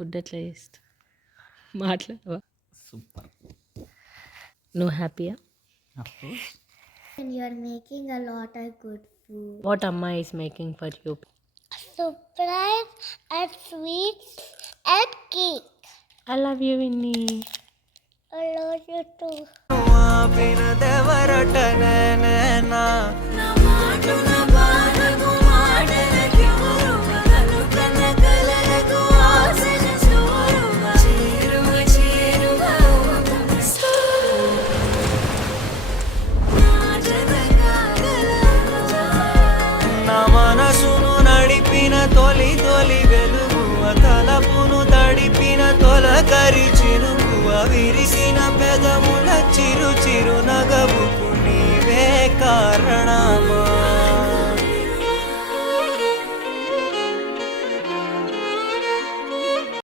Food ఎట్లా చేస్తా మాట్లాడవా? సూపర్. నువ్వు హ్యాపీయా? Of course. And you are making a lot of good food. What అమ్మా is making for you? Surprise and sweets and cake. I love you Winnie. I love you too. మనసును నడిపిన తొలి తొలి వెలుగువ తలపును తడిపిన తొలకరి చిరుకువ విరిసిన పెదముల చిరు చిరు నగవుకు నీవే కారణం.